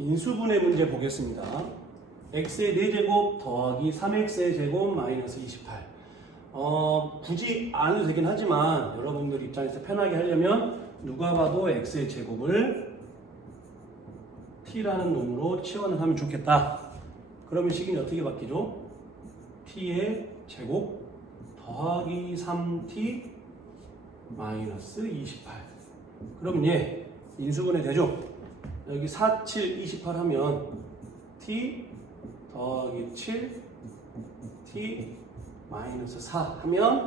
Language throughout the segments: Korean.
인수분해 문제 보겠습니다. x의 4제곱 더하기 3x의 제곱 마이너스 28. 어, 굳이 안 해도 되긴 하지만 여러분들 입장에서 편하게 하려면 누가 봐도 x의 제곱을 t라는 놈으로 치환을 하면 좋겠다. 그러면 식이 어떻게 바뀌죠? t의 제곱 더하기 3t 마이너스 28. 그럼 얘 인수분해 되죠? 여기 4, 7, 28 하면 t 더하기 7 t 마이너스 4 하면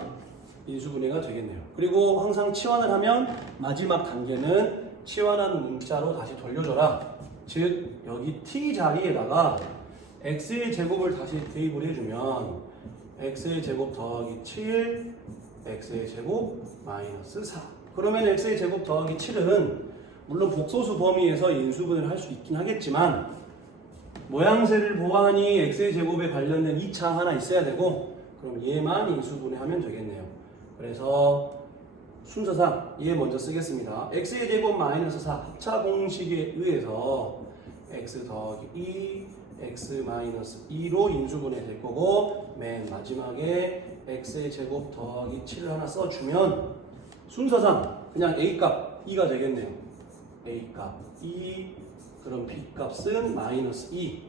인수분해가 되겠네요. 그리고 항상 치환을 하면 마지막 단계는 치환한 문자로 다시 돌려줘라. 즉 여기 t 자리에다가 x의 제곱을 다시 대입을 해주면 x의 제곱 더하기 7 x의 제곱 마이너스 4 그러면 x의 제곱 더하기 7은 물론 복소수 범위에서 인수분해를 할 수 있긴 하겠지만 모양새를 보아하니 x의 제곱에 관련된 2차 하나 있어야 되고 그럼 얘만 인수분해하면 되겠네요. 그래서 순서상 얘 먼저 쓰겠습니다. x의 제곱 마이너스 4 합차 공식에 의해서 x 더하기 2 x 마이너스 2로 인수분해 될 거고 맨 마지막에 x의 제곱 더하기 7을 하나 써주면 순서상 그냥 a 값 2가 되겠네요. A 값 2, 그럼 b 값은 마이너스 2.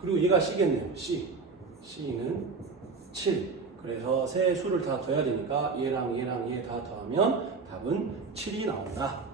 그리고 얘가 c겠네요. c. c는 7. 그래서 세 수를 다 더해야 되니까 얘랑 얘랑 얘 다 더하면 답은 7이 나온다.